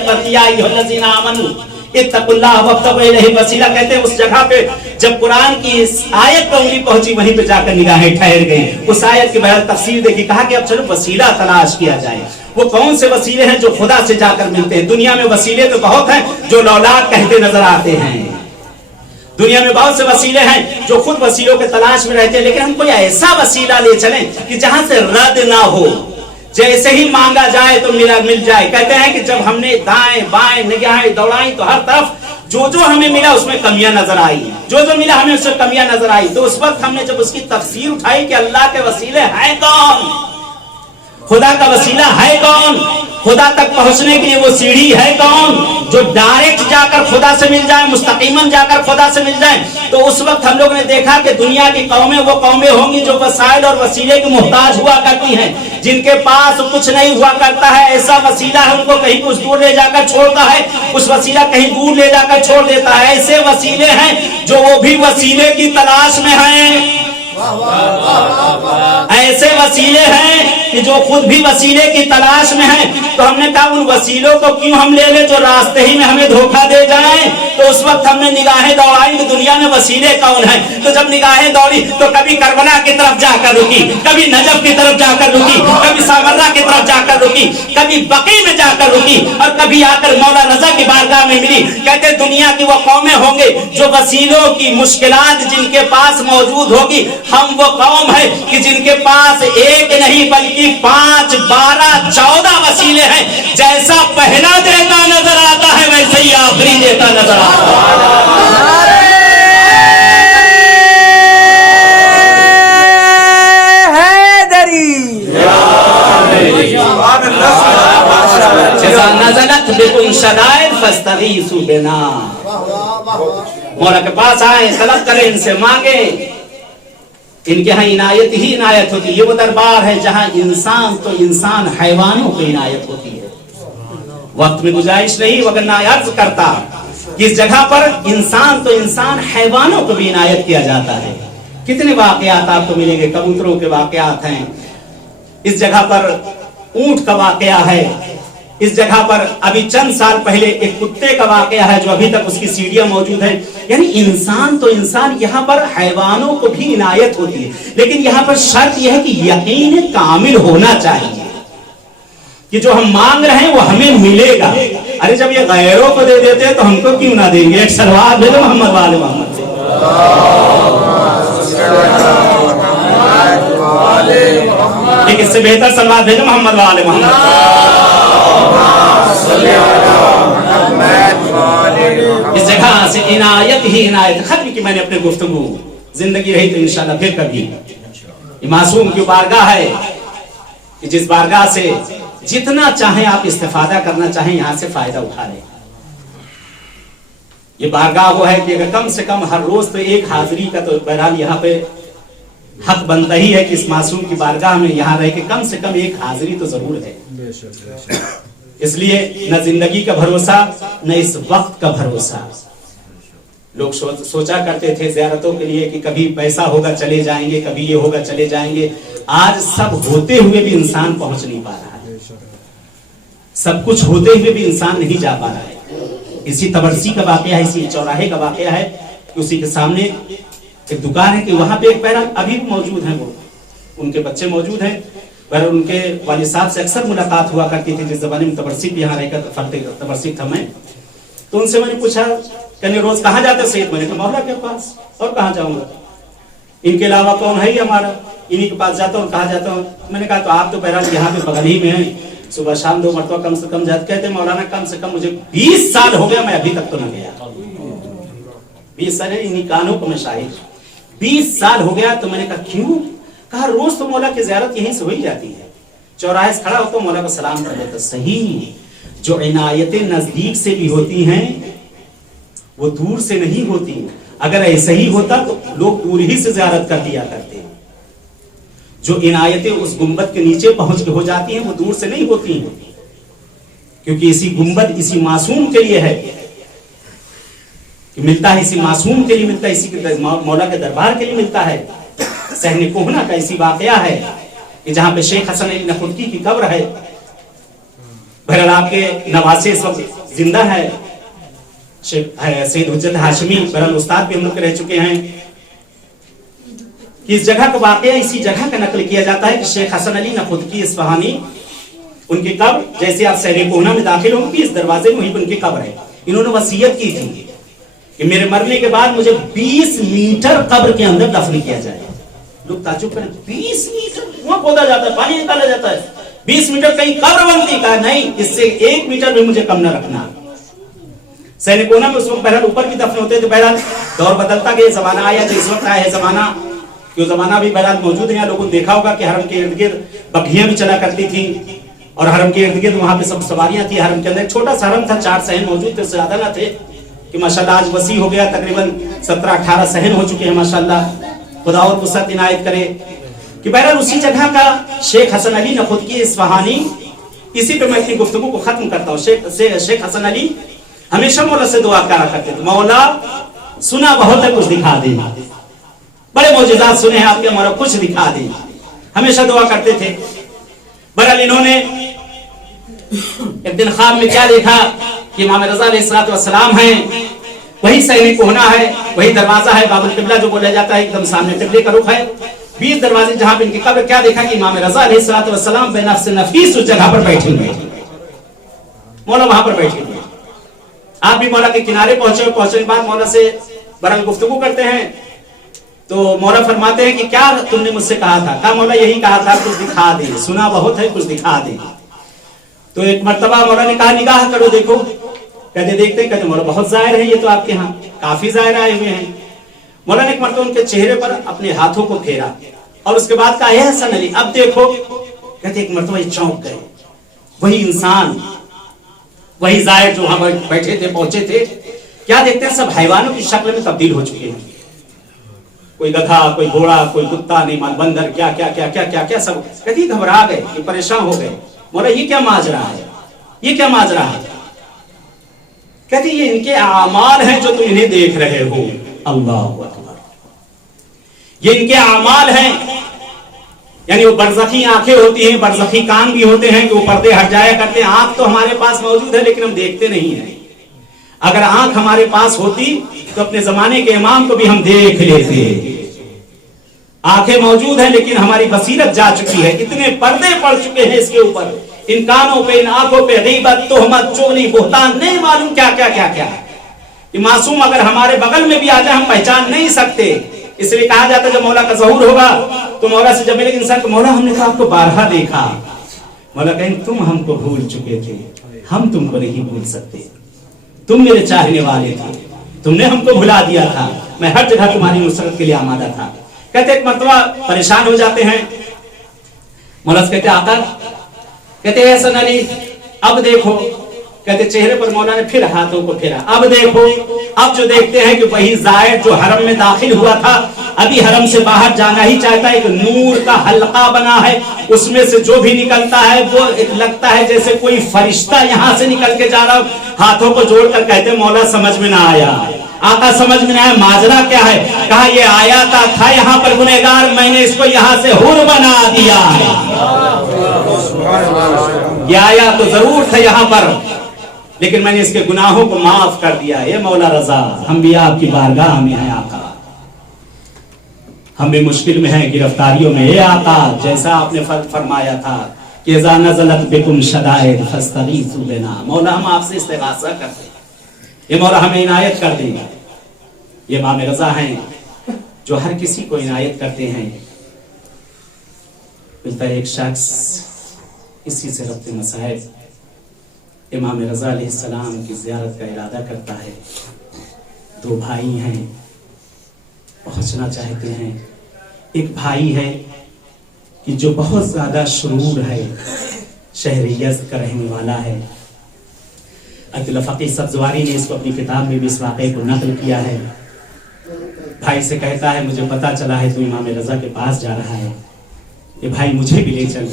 पर या अय्युहल्लज़ीना आमनू इत्तक़ुल्लाह वब्तग़ू इलैहि वसीला, कहते हैं उस जगह पे जब कुरान की इस आयत पर उंगली पहुंची, वहीं पे जाकर निगाहें ठहर गई। उस आयत की बहर तफसीर देखी, कहा कि अब चलो वसीला तलाश किया जाए। वो कौन से वसीले हैं जो खुदा से जाकर मिलते हैं? दुनिया में वसीले तो बहुत हैं जो लौलाद कहते नजर आते हैं, दुनिया में बहुत से वसीले हैं जो खुद वसीलों के तलाश में रहते हैं, लेकिन हम कोई ऐसा वसीला ले चलें कि जहां से रद्द ना हो, जैसे ही मांगा जाए तो मिल जाए। कहते हैं कि जब हमने दाएं बाएं निगाहें दौड़ाई तो हर तरफ जो हमें मिला उसमें कमियां नजर आई, जो मिला हमें उसमें कमियां नजर आई। तो उस वक्त हमने जब उसकी तफसीर उठाई कि अल्लाह के वसीले हैं कौन, खुदा का वसीला है कौन, खुदा तक पहुंचने के लिए वो सीढ़ी है कौन जो डायरेक्ट जाकर खुदा से मिल जाए, मुस्तकीमन जाकर खुदा से मिल जाए। तो उस वक्त हम लोग ने देखा कि दुनिया की कौमें वो कौमें होंगी जो वसाइल और वसीले के मुहताज हुआ करती हैं, जिनके पास कुछ नहीं हुआ करता है, ऐसा वसीला है उनको कहीं कुछ दूर ले जाकर छोड़ता है, उस वसीला कहीं दूर ले जाकर छोड़ देता है। ऐसे वसीले हैं जो वो भी वसीले की तलाश में हैं, ऐसे वसीले हैं कि जो खुद भी वसीले की तलाश में हैं। तो हमने कहा उन वसीलों को क्यों हम ले ले जो रास्ते ही में हमें धोखा दे जाएं। तो उस वक्त हमने निगाहें दौड़ाई कि दुनिया में वसीले कौन हैं। तो जब निगाहें दौड़ी तो कभी करबला की तरफ जाकर रुकी, कभी नजफ की तरफ जाकर रुकी, कभी सामर्रा की तरफ जाकर रुकी, कभी बकी में जाकर रुकी और कभी आकर मौला रजा की बारगाह में मिली। कहते दुनिया की वो कौमें होंगे जो वसीलों की मुश्किलात जिनके पास मौजूद होगी, हम वो कौम है कि जिनके पास एक नहीं बल्कि 5, 12, 14 वसीले हैं। जैसा पहला देता नजर आता है वैसे ही आखिरी देता नजर आता है। मौला के पास आए, तलब करें, इनसे मांगे, इनके यहाँ इनायत ही इनायत होती है। ये वो दरबार है जहाँ इंसान तो इंसान हैवानों को इनायत होती है। वक्त में गुजारिश नहीं वरना अर्ज करता कि इस जगह पर इंसान तो इंसान हैवानों को भी इनायत किया जाता है। कितने वाकयात आपको मिलेंगे, कबूतरों के वाकयात हैं, इस जगह पर ऊंट का वाकया है, इस जगह पर अभी चंद साल पहले एक कुत्ते का वाकया है जो अभी तक उसकी सीढ़ियां मौजूद है। यानी इंसान तो इंसान, यहाँ पर हैवानों को भी इनायत होती है, लेकिन यहाँ पर शर्त यह है कि यकीन कामिल होना चाहिए कि जो हम मांग रहे हैं वो हमें मिलेगा। अरे जब ये गैरों को दे देते हैं तो हमको क्यों ना देंगे। एक सलवात भेजो मोहम्मद वाले मोहम्मद से। एक इससे बेहतर सलवात भेजो मोहम्मद वाले मोहम्मद। इस जगह से इनायत ही इनायत खत्म की मैंने अपने गुफ्तगू। जिंदगी रही तो इंशाल्लाह फिर कभी। ये मासूम की बारगाह है कि जिस बारगाह से जितना चाहे आप इस्तेफादा करना चाहें यहां से फायदा उठा लें। ये बारगाह वो है कि अगर कम से कम हर रोज तो एक हाजिरी का तो बहरहाल यहाँ पे हक बनता ही है कि इस मासूम की बारगाह में यहाँ रह के कम से कम एक हाजिरी तो जरूर है। इसलिए न जिंदगी का भरोसा न इस वक्त का भरोसा। लोग सोचा करते थे ज़ियारतों के लिए कि कभी पैसा होगा चले जाएंगे, कभी ये होगा चले जाएंगे। आज सब होते हुए भी इंसान पहुंच नहीं पा रहा है, सब कुछ होते हुए भी इंसान नहीं जा पा रहा है। इसी तबरसी का वाकया है, इसी चौराहे का वाकया है कि उसी के सामने एक दुकान है कि वहां पे एक पैरा अभी भी मौजूद है, वो उनके बच्चे मौजूद हैं, पर उनके वालिद साहब से अक्सर मुलाकात हुआ करती थी जिस जमाने में तबरसी भी यहाँ रहकर तबरसी था मैं। तो उनसे मैंने पूछा कहने रोज कहाँ जाते सैयद? मैंने कहा मौला के पास, और कहाँ जाऊंगा, इनके अलावा कौन है ही हमारा, इन्हीं के पास जाता हूँ। कहाँ जाता हूँ? मैंने कहा तो आप तो बहरहाल यहाँ पे बगल ही में है, सुबह शाम 2 मरतबा कम से कम जाते। कहते मौलाना कम से कम मुझे 20 साल हो गया, मैं अभी तक तो न गया। 20 साल है, इन्हीं कानों को मैं शाहिद, 20 साल हो गया। तो मैंने कहा क्यों? कहा रोज तो मौला की ज़ियारत यहीं से हो ही जाती है, चौराहे से खड़ा होता हूँ मौला को सलाम कर देता। सही, जो इनायतें नजदीक से भी होती हैं वो दूर से नहीं होती। अगर ऐसा ही होता तो लोग दूर ही से ज़ियारत कर दिया करते। जो इनायतें उस गुंबद के नीचे पहुंच के हो जाती हैं वो दूर से नहीं होती हैं, क्योंकि इसी गुंबद इसी मासूम के लिए है कि मिलता है, इसी मासूम के लिए मिलता है, इसी मौला के दरबार के लिए मिलता है। सहने कोहना का इसी वाकया है कि जहां पे शेख हसन अली नखुदकी की कब्र है। बहरहाल आपके नवासे इस वक्त जिंदा है, सैयद हुज्जत हाशमी बहरहाल उस्ताद भी हम लोग रह चुके हैं। कि इस जगह का वाकया इसी जगह का नकल किया जाता है कि शेख हसन अली नखुदकी इस्फहानी, उनकी कब्र जैसे आप सहने कोहना में दाखिल होंगे इस दरवाजे में वहीं पर उनकी कब्र है। इन्होंने वसीयत की थी कि मेरे मरने के बाद मुझे 20 मीटर कब्र के अंदर दफन किया जाए। लोग ताज्जुब करें, 20 मीटर कुआं खोदा जाता है, पानी निकाला जाता है, 20 मीटर कहीं कब्र बनती? कहा नहीं, इससे 1 मीटर भी मुझे कम न रखना। सहने कोहना में उस वक्त बहरहाल ऊपर भी दफन होते थे। बहरहाल दौर बदलता गया, जमाना आया जो इस वक्त आया है जमाना, क्यों जमाना भी बहरहाल मौजूद है। लोगों ने देखा होगा कि हरम के इर्द गिर्द बग्घियां भी चला करती थी और हरम के इर्द गिर्द वहां पे सब सवारियां थी। हरम के अंदर छोटा सा हरम था, 4 सहन मौजूद थे, ज्यादा ना थे कि माशाल्लाह आज वसी हो गया, तकरीबन 17-18 सहन हो चुके हैं माशाल्लाह, खुदा और वसअत इनायत करे। कि बहरहाल उसी जगह का शेख हसन अली नखुदकी इस्फहानी, इसी पे मैं अपनी गुफ्तगू को खत्म करता हूँ। शेख हसन अली हमेशा मौला से दुआ करा करते थे, मौला सुना बहुत है कुछ दिखा दे, बड़े मौजूदात सुने हैं आपके, मौला कुछ दिखा दे, हमेशा दुआ करते थे। बहरहाल इन्होंने एक दिन ख्वाब में क्या देखा कि इमाम रज़ा अलैहिस्सलाम हैं, वही सहने कोहना है, वही दरवाजा है, बाबुल किबला जो बोला जाता है, एकदम सामने किबले का रुख है, 20 दरवाजे जहां पे इनकी कब्र। क्या देखा कि इमाम रज़ा अलैहिस्सलाम बेनफ्स नफीस उस जगह पर बैठे हुए, मौला वहां पर बैठे हुए। आप भी मौला के किनारे पहुंचे के बाद मौला से बहरहाल गुफ्तगू करते हैं तो मौला फरमाते हैं कि क्या तुमने मुझसे कहा था? कहा मौला यही कहा था कुछ दिखा दे, सुना बहुत है कुछ दिखा दे। तो एक मर्तबा मौला ने कहा निगाह करो देखो। कहते देखते, कहते मौला बहुत जाहिर है, ये तो आपके यहाँ काफी जाहिर आए हुए हैं। मौला ने एक मर्तबा उनके चेहरे पर अपने हाथों को फेरा और उसके बाद कहा है हसन अली अब देखो। कहते एक मर्तबा ये चौंक गए, वही इंसान वही जाहिर जो वहां बैठे थे पहुंचे थे, क्या देखते हैं सब हैवानों की शक्ल में तब्दील हो चुके हैं। कोई गधा, कोई घोड़ा, कोई कुत्ता, नहीं मान बंदर, क्या क्या क्या क्या क्या क्या सब। कहती घबरा गए, ये परेशान हो गए, मौला ये क्या माजरा है, ये क्या माजरा है? कहती ये इनके आमाल हैं जो तुम इन्हें देख रहे हो। अल्लाह अकबर, ये इनके आमाल हैं, यानी वो बरज़खी आंखें होती हैं, बरज़खी कान भी होते हैं कि वो पर्दे हट जाया करते हैं। आंख तो हमारे पास मौजूद है लेकिन हम देखते नहीं हैं। अगर आंख हमारे पास होती तो अपने जमाने के इमाम को भी हम देख लेते। आंखें मौजूद हैं लेकिन हमारी बसीरत जा चुकी है, इतने पर्दे पड़ चुके हैं इसके ऊपर, इन कानों पे, इन आंखों पे गीबत, तोहमत, चोरी, बुहतान, नहीं मालूम क्या क्या क्या क्या। ये मासूम अगर हमारे बगल में भी आ जाए हम पहचान नहीं सकते। इसलिए कहा जाता है जब मौला का ज़हूर होगा तो मौला से जब मिले इंसान को, मौला हमने कहा आपको बारहा देखा। मौला कहें तुम हमको भूल चुके थे, हम तुमको नहीं भूल सकते, तुम मेरे चाहने वाले थे, تم نے ہم کو بھلا دیا تھا، میں ہر جگہ تمہاری نصرت کے لیے آمادہ تھا. کہتے ایک مرتبہ پریشان ہو جاتے ہیں مولا سے، کہتے آقا، کہتے اے حسن علی اب دیکھو. کہتے چہرے پر مولا نے پھر ہاتھوں کو پھیرا، اب دیکھو. اب جو دیکھتے ہیں کہ وہی زائد جو حرم میں داخل ہوا تھا ابھی حرم سے باہر جانا ہی چاہتا ہے، ایک نور کا حلقہ بنا ہے، اس میں سے جو بھی نکلتا ہے وہ لگتا ہے جیسے کوئی فرشتہ یہاں سے نکل کے جا رہا ہو. ہاتھوں کو جوڑ کر کہتے مولا سمجھ میں نہ آیا، آقا سمجھ میں نہ آیا، ماجرا کیا ہے؟ کہا یہ آیا تھا یہاں پر گنہگار، میں نے اس کو یہاں سے حور بنا دیا ہے. یہ آیا تو ضرور تھا یہاں پر، لیکن میں نے اس کے گناہوں کو معاف کر دیا. اے مولا رضا، ہم بھی آپ کی بارگاہ میں ہیں آقا، ہم بھی مشکل میں ہیں، گرفتاریوں میں. اے آقا، جیسا آپ نے فرمایا تھا کہ اذا نزلت بکم شدائد فاستغیثوا بنا، مولا ہم آپ سے استغاثہ کرتے ہیں، یہ مولا ہمیں عنایت کر دیں. یہ امام رضا ہیں جو ہر کسی کو عنایت کرتے ہیں. ملتا ہے ایک شخص اسی سے ربط مسائل امام رضا علیہ السلام کی زیارت کا ارادہ کرتا ہے. دو بھائی ہیں، پہنچنا چاہتے ہیں. ایک بھائی ہے کہ جو بہت زیادہ شرور ہے، شہر یزد کا رہنے والا ہے. عبد الفقی سبزواری نے اس کو اپنی کتاب میں بھی اس واقعے کو نقل کیا ہے. بھائی سے کہتا ہے مجھے پتا چلا ہے تو امام رضا کے پاس جا رہا ہے، یہ بھائی مجھے بھی لے چل.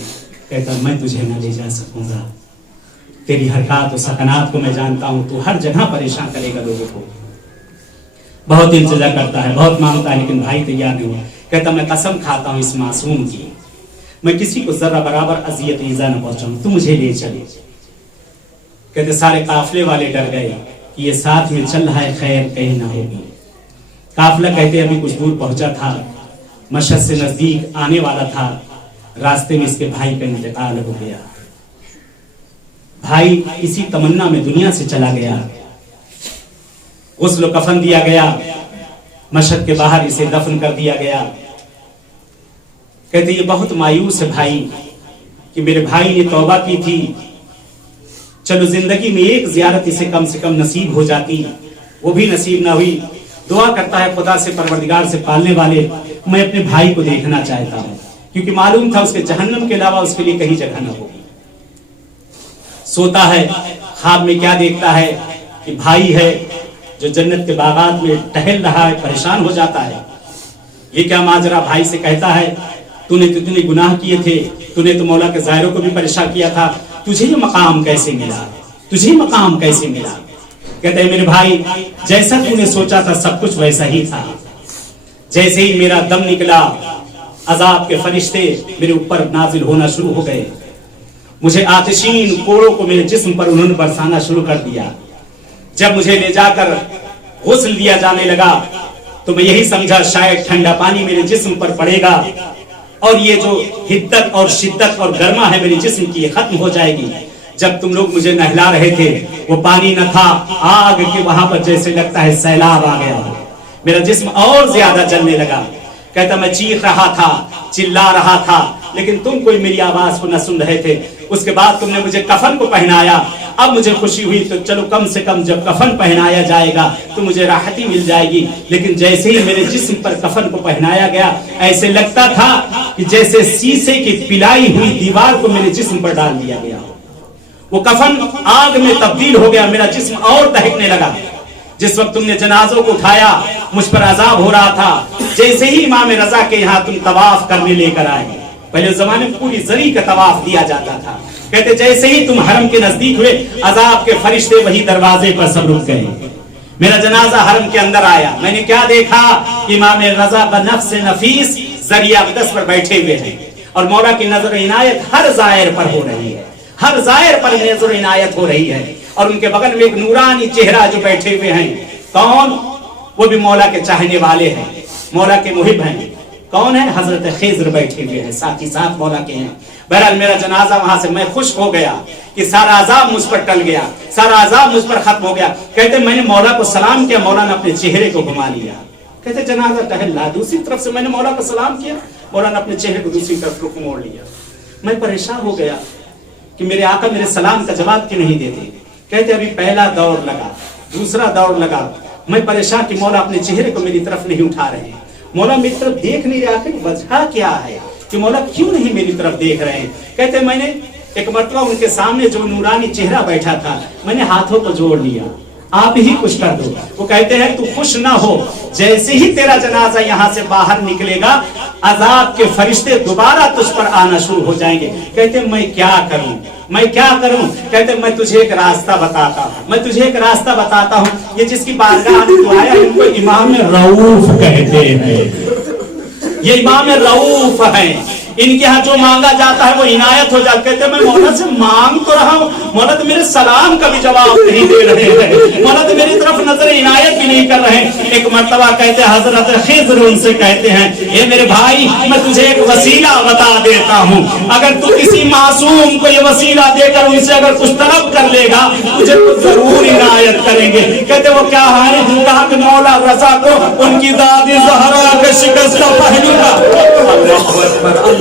کہتا میں تجھے نہ لے جا سکوں گا، تیری حرکات و سکنات کو میں جانتا ہوں، تو ہر جگہ پریشان کرے گا لوگوں کو. بہت التجا کرتا ہے، بہت مانگتا ہے، لیکن بھائی تیار نہیں ہوا. کہتا میں قسم کھاتا ہوں اس معصوم کی، میں کسی کو ذرہ برابر اذیت ایذا نہ پہنچاؤں، تو مجھے لے چلے. کہتے سارے قافلے والے ڈر گئے کہ یہ ساتھ میں چل رہا ہے، خیر کہیں نہ ہوگی. قافلہ کہتے ابھی کچھ دور پہنچا تھا، مشہد سے نزدیک آنے والا تھا، راستے میں اس کے بھائی کا انتقال ہو گیا. بھائی اسی تمنا میں دنیا سے چلا گیا. غسل و کفن دیا گیا، مشہد کے باہر اسے دفن کر دیا گیا. کہتے یہ بہت مایوس ہے بھائی کہ میرے بھائی نے توبہ کی تھی، چلو زندگی میں ایک زیارت اسے کم سے کم نصیب ہو جاتی، وہ بھی نصیب نہ ہوئی. دعا کرتا ہے خدا سے، پروردگار سے، پالنے والے میں اپنے بھائی کو دیکھنا چاہتا ہوں، کیونکہ معلوم تھا اس کے جہنم کے علاوہ اس کے لیے کہیں جگہ نہ ہوگی. سوتا ہے، خواب میں کیا دیکھتا ہے کہ بھائی ہے جو جنت کے باغات میں ٹہل رہا ہے، پریشان ہو جاتا ہے. یہ کیا ماجرا؟ بھائی سے کہتا ہے تو نے اتنے گناہ کیے تھے، تو نے تو مولا کے زائروں کو بھی پریشان کیا تھا، تجھے یہ مقام کیسے ملا؟ تجھے مقام کیسے ملا؟ کہتے ہیں میرے بھائی جیسا تو نے سوچا تھا سب کچھ ویسا ہی تھا. جیسے ہی میرا دم نکلا عذاب کے فرشتے میرے اوپر نازل ہونا شروع ہو گئے، مجھے آتشین کوڑوں کو میرے جسم پر انہوں نے برسانا شروع کر دیا. جب مجھے لے جا کر غسل دیا جانے لگا تو میں یہی سمجھا شاید ٹھنڈا پانی میرے جسم پر پڑے گا اور یہ جو حدت اور شدت اور گرما ہے میرے جسم کی یہ ختم ہو جائے گی. جب تم لوگ مجھے نہلا رہے تھے وہ پانی نہ تھا، آگ کے وہاں پر جیسے لگتا ہے سیلاب آ گیا، میرا جسم اور زیادہ جلنے لگا. کہتا میں چیخ رہا تھا، چلا رہا تھا، لیکن تم کوئی میری آواز کو نہ سن رہے تھے. اس کے بعد تم نے مجھے کفن کو پہنایا. اب مجھے خوشی ہوئی تو چلو کم سے کم جب کفن پہنایا جائے گا تو مجھے راحتی مل جائے گی. لیکن جیسے ہی میرے جسم پر کفن کو پہنایا گیا ایسے لگتا تھا کہ جیسے شیشے کی پلائی ہوئی دیوار کو میرے جسم پر ڈال دیا گیا. وہ کفن آگ میں تبدیل ہو گیا، میرا جسم اور دہکنے لگا. جس وقت تم نے جنازوں کو اٹھایا مجھ پر عذاب ہو رہا تھا. جیسے ہی امام رضا کے یہاں تم طواف کرنے لے کر آئے، پہلے زمانے میں پوری زری کا طواف دیا جاتا تھا، کہتے جیسے ہی تم حرم کے نزدیک ہوئے عذاب کے فرشتے وہی دروازے پر سب رک گئے. میرا جنازہ حرم کے اندر آیا، میں نے کیا دیکھا؟ امام رضا بنفس نفیس زری اقدس پر بیٹھے ہوئے ہیں اور مولا کی نظر عنایت ہر زائر پر ہو رہی ہے، ہر زائر پر نظر عنایت ہو رہی ہے. اور ان کے بغل میں ایک نورانی چہرہ جو بیٹھے ہوئے ہیں، کون؟ وہ بھی مولا کے چاہنے والے ہیں، مولا کے محب ہیں. کون ہے؟ حضرت خضر بیٹھے ہوئے ہیں، ساتھ ہی ساتھ مولا کے ہیں. بہرحال میرا جنازہ وہاں سے میں خوش ہو گیا کہ سارا عذاب مجھ پر ٹل گیا، سارا عذاب مجھ پر ختم ہو گیا. کہتے میں نے مولا کو سلام کیا، مولا نے اپنے چہرے کو گھما لیا. کہتے جنازہ ٹہل رہا، دوسری طرف سے میں نے مولا کو سلام کیا، مولا نے اپنے چہرے کو دوسری طرف رخ موڑ لیا. میں پریشان ہو گیا کہ میرے آقا میرے سلام کا جواب کیوں نہیں دیتے. کہتے ابھی پہلا دور لگا، دوسرا دور لگا، मैं परेशान कि मौला अपने चेहरे को मेरी तरफ नहीं उठा रहे हैं, मौला मेरी तरफ देख नहीं रहा कि वजह क्या है कि मौला क्यों नहीं मेरी तरफ देख रहे हैं। कहते मैंने एक मरतबा उनके सामने जो नूरानी चेहरा बैठा था, मैंने हाथों को जोड़ लिया, आप ही कुछ कर दो। वो कहते हैं तू खुश ना हो, जैसे ही तेरा जनाजा यहाँ से बाहर निकलेगा अजाब के फरिश्ते दोबारा तुझ पर आना शुरू हो जाएंगे। कहते मैं क्या करूं, मैं क्या करूं। कहते मैं तुझे एक रास्ता बताता हूं, मैं तुझे एक रास्ता बताता हूं। ये जिसकी बारगाह में तू आया इनको इमाम रऊफ कहते हैं, ये इमाम रऊफ है। इनके यहाँ जो मांगा जाता है वो इनायत हो जाता। कहते मैं मौला से मांग तो रहा हूँ, मौला तो मेरे सलाम का भी जवाब नहीं दे रहे हैं, मौला तो मेरी तरफ नजर इनायत भी नहीं कर रहे हैं। एक मर्तबा कहते हैं हजरत खिज़्र उनसे कहते हैं ये मेरे भाई मैं तुझे एक वसीला बता देता हूँ, अगर तू किसी मासूम को ये वसीला देकर उनसे अगर कुछ तलब कर लेगा तुझे तो जरूर इनायत करेंगे। कहते वो क्या है, कहा कि मौला रज़ा को उनकी दादी ज़हरा के शिकस्त पहलू का।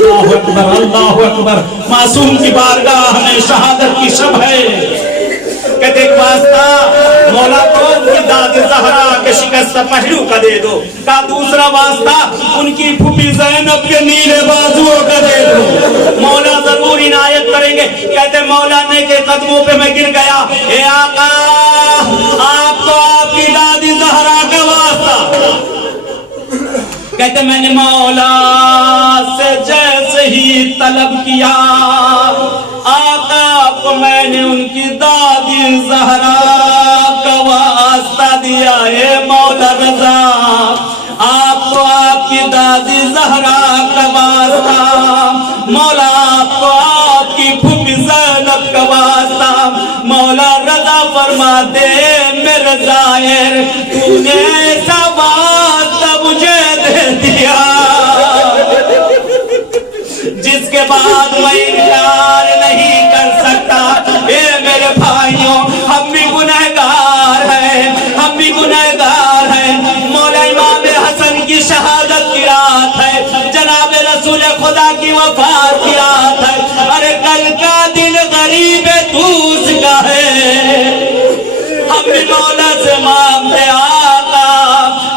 अल्लाहु अकबर, अल्लाहु अकबर। मासूम की बारगाह में शहादत की शब है। कहते एक वास्ता मौला को उनकी दादी ज़हरा के शिकस्त पहलू का दे दो, का दूसरा वास्ता उनकी फूफी ज़ैनब के नीले बाजुओं का दे दो, मौला जरूर इनायत करेंगे। कहते मौला ने के कदमों पे मैं गिर गया, हे आका आपको आपकी दादी ज़हरा का वास्ता। कहते मैंने मौला से जैसे ही तलब किया आका को मैंने उनकी दादी ज़हरा का वास्ता दिया। है मौला रज़ा आपको आपकी दादी ज़हरा का वास्ता, मौला आपको आपकी फूफी ज़ैनब का वास्ता। मौला रज़ा फरमाते मेरे ज़ाहिर तूने ऐसा वास्ता मुझे दे दिया जिसके बाद मैं इनकार नहीं कर सकता। ए मेरे भाइयों हम भी गुनहगार हैं, हम भी गुनहगार हैं। मौला इमाम हसन की शहादत की रात है, जनाब रसूल खुदा की वफात की रात है। अरे कल का दिन गरीब दूस का है, हम भी मौला से मांगते आका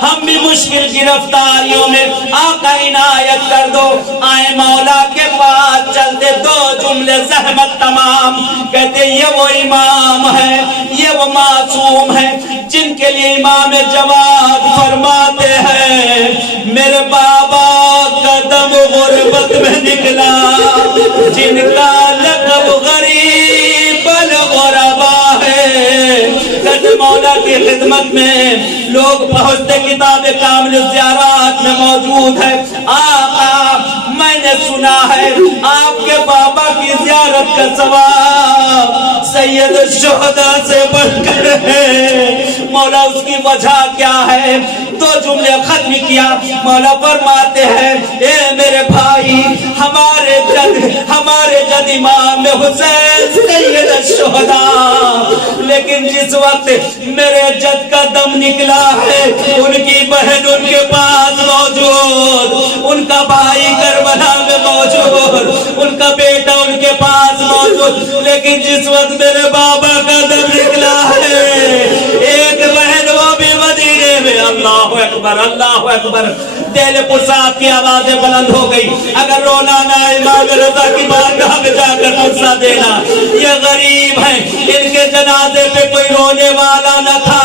हम भी मुश्किल गिरफ्तारियों में आका इनायत कर दो। आए मौला के पास चलते दो जुमले ज़हमत तमाम। कहते ये वो इमाम है, ये वो मासूम है जिनके लिए इमाम जवाद फरमाते हैं मेरे बाबा कदम गुर्बत में निकला, जिनका लक़ब गरीब अल गुरबा है। कहते मौला की खिदमत में लोग पहुंचते किताब कामिल ज़ियारात में मौजूद है। आका मैंने सुना है आपके बाबा की ज़ियारत का सवाब सैयद शुहदा से बढ़कर है। मौला उसकी वजह क्या है, दो जुमले खत्म किया। मौला फरमाते हैं ए मेरे भाई हमारे जद इमाम हुसैन सैयद शुहदा, लेकिन जिस वक्त मेरे जद का दम निकला है उनकी बहन उनके पास मौजूद, उनका भाई करबला में मौजूद, उनका बेटा उनके पास मौजूद, लेकिन जिस वक्त मेरे बाबा का दम निकला है एक बहन वो भी मदीने में। अल्लाहु अकबर, अल्लाहु अकबर। दिलपुर साहब की आवाजें बुलंद हो गई। अगर रोना ना इमाम रज़ा की बारगाह में जाकर गुस्सा देना। ये गरीब है, इनके जनाजे पे कोई रोने वाला न था,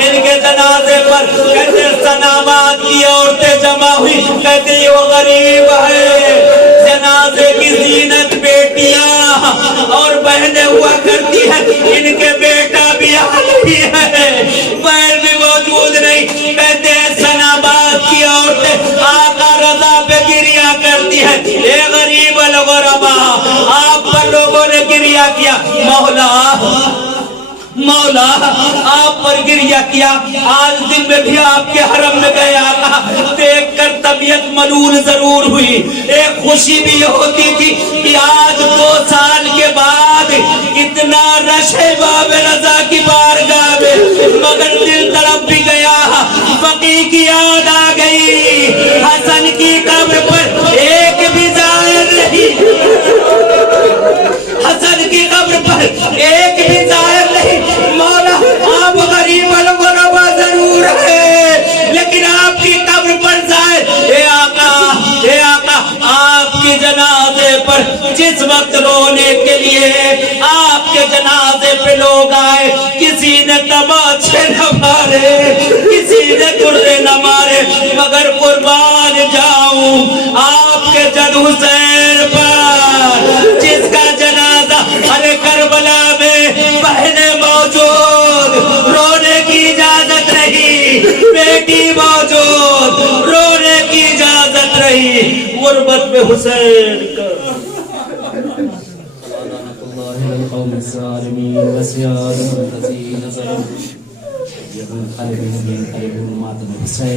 इनके जनाजे पर कहते सनामात की औरतें जमा हुई। कहते ये वो गरीब है, जनाजे की ज़ीनत बेटियां और बहनें हुआ करती है, इनके बेटा भी आई है, बहन भी मौजूद नहीं। कहते हैं सनाबाद की औरतें आका रज़ा पे गिरिया करती है। ए गरीब अल गुरबा आप पर लोगों ने गिरिया किया, मौला आप पर गिरिया किया। आज दिन में भी आपके हरम में गए आका, देखकर तबीयत मलूल जरूर हुई, एक खुशी भी होती थी कि आज 2 साल के बाद इतना रश है बाब रज़ा की बारगाह में, मगर दिल तड़प भी गया। फकीह की याद आ गई, हसन की कब्र पर एक भी ज़ाहिर नहीं, हसन की कब्र पर एक भी ज़ाहिर नहीं। मौला आप गरीब अल गुरबा जरूर پر جس وقت رونے کے لیے آپ کے جنازے پہ لوگ آئے، کسی نے تماچے نہ مارے، کسی نے گردے نہ مارے، مگر قربان جاؤں آپ کے جد حسین پر جس کا جنازہ ارے کربلا میں بہنیں موجود، رونے کی اجازت نہیں، بیٹی موجود، رونے کی اجازت نہیں، غربت میں حسین کا القوم الظالمين وسيادة الذين ظلموا يقول قلبهم من قلبهم مات الحسين